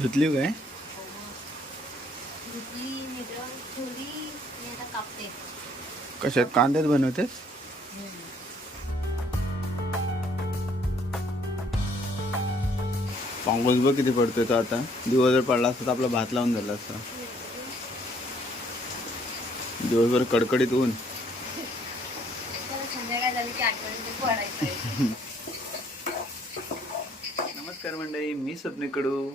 धुतली काय कशात? कांद्यात बनवतेस पांगोस बघ किती पडतोय तो आता. दिवसभर पडला असता तर आपला भात लावून झाला असता. दिवसभर कडकडीत ऊन. नमस्कार मंडळी मी स्वप्ने कडू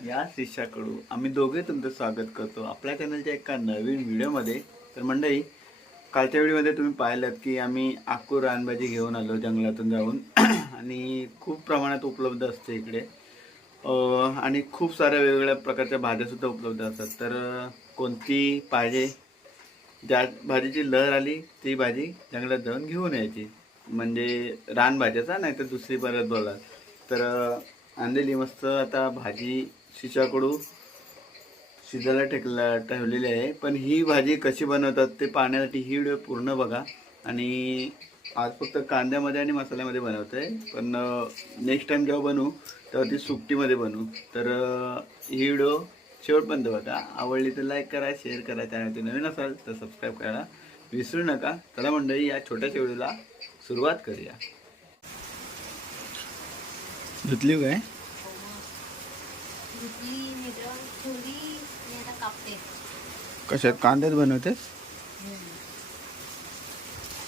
या शिष्याकडू आम्ही दोघे तुमचं स्वागत करतो. आपल्या चॅनलच्या एका नवीन व्हिडिओमध्ये तर मंडळी कालच्या व्हिडिओमध्ये तुम्ही पाहिलं की आम्ही आकूर रानभाजी घेऊन आलो जंगलातून जाऊन. आणि खूप प्रमाणात उपलब्ध असते इकडे. आणि खूप साऱ्या वेगवेगळ्या प्रकारच्या भाज्यासुद्धा उपलब्ध असतात. तर कोणती पाहिजे ज्या भाजीची लहर आली ती भाजी जंगलात जाऊन घेऊन यायची. म्हणजे रानभाज्याचा नाही तर दुसरी परत बोला. तर आणलेली मस्त आता भाजी शिच्याकडू शिजायला टेकला ठेवलेली आहे. पण ही भाजी कशी बनवतात ते पाहण्यासाठी ही व्हिडिओ पूर्ण बघा. आणि आज फक्त कांद्यामध्ये आणि मसाल्यामध्ये बनवतो आहे पण नेक्स्ट टाईम जेव्हा बनवू तेव्हा ती सुकटीमध्ये बनवू. तर ही व्हिडिओ शेवटपर्यंत बघा. आवडली तर लाईक करा शेअर करा. ते नवीन असाल तर सबस्क्राईब करायला विसरू नका. चला मंडळी या छोट्याशा व्हिडिओला सुरुवात करूया. धुतली काय धुतली निद्रण ठेवली आणि आता कापते कशात? कांद्यात बनवतेस?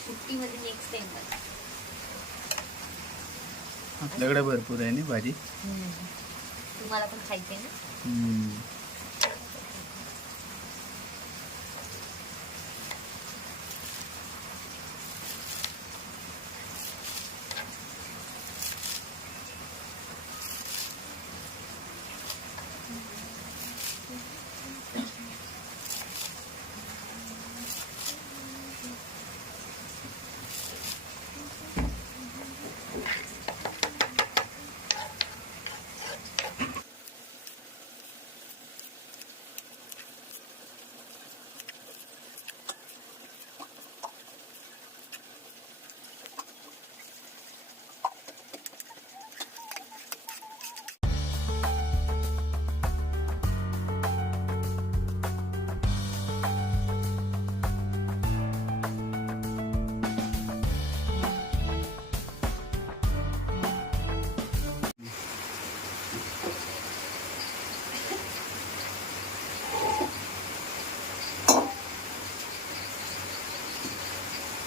सुट्टीमध्ये नेक्स्ट टाइम आपल्याकडे भरपूर आहे ना भाजी? तुम्हाला पण खायचे ना?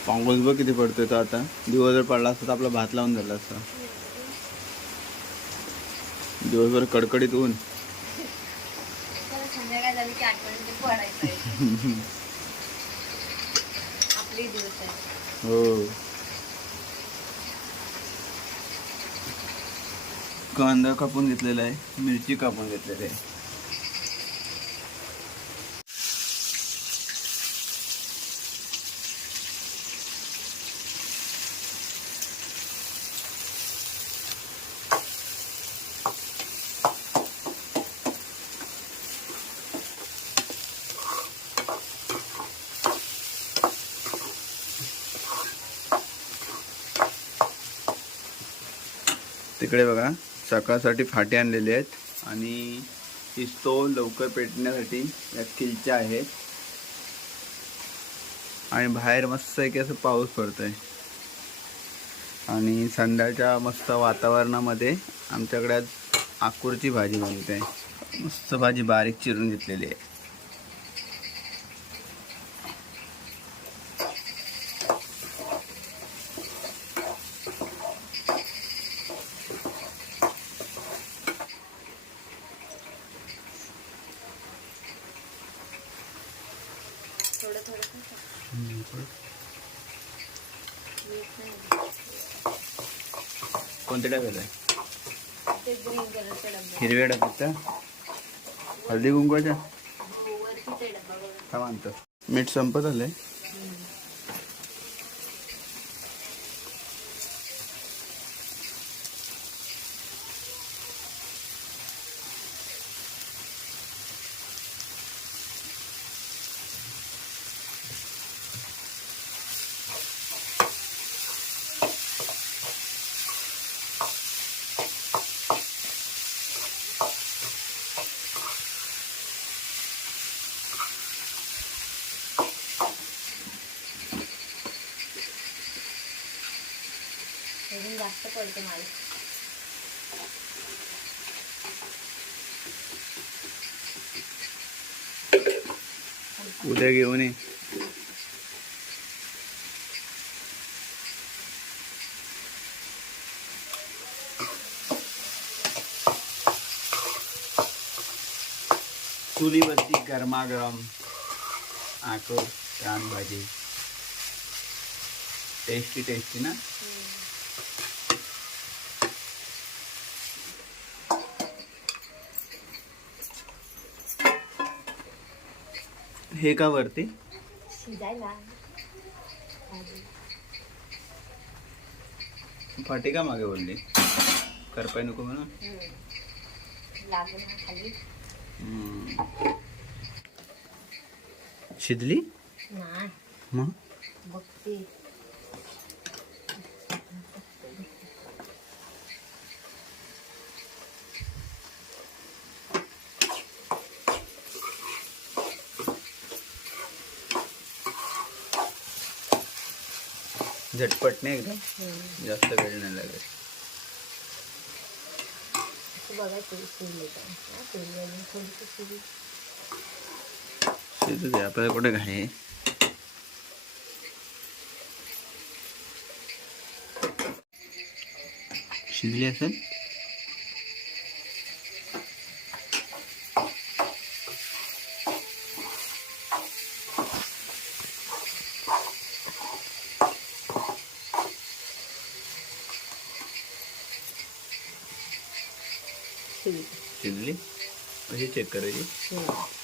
पांगोस बघ किती पडतोय तो आता. दिवसभर पडला असता तर आपला भात लावून झाला असता. दिवसभर कडकडीत ऊन. दिवस हो. कांदा कापून घेतलेला आहे मिरची कापून घेतलेली आहे. तिकडे बघा सकाळसाठी फाटे आणलेले आहेत आणि इस्तो लवकर पेटण्यासाठी या किलच्या आहेत. आणि बाहेर मस्त आहे की असं पाऊस पडतोय. आणि संध्याच्या मस्त वातावरणामध्ये आमच्याकडे आज आकूरची भाजी बनते मस्त भाजी बारीक चिरून घेतलेली आहे थोडं थोडं पण टाक. मीठ नाही. कोणत्या डब्यात आहे हिरव्या डब्याचा हळदी कुंकवाच्या? हो, काय म्हणतो मीठ संपत आलंय. पडते मला उद्या घेऊन ये. चुलीवरती गरमागरम आकर छान भाजी टेस्टी टेस्टी ना हे का वरती? फाटे का मागे बोलली? करपाय नको म्हणून. शिजली? नाही. मग? झटपट नाही एकदम जास्त वेळ नाही शिजली शिजू. दे आपल्याला कुठे घाई? शिजली असेल? शिजली शिजली अशी चेक करायची. हो.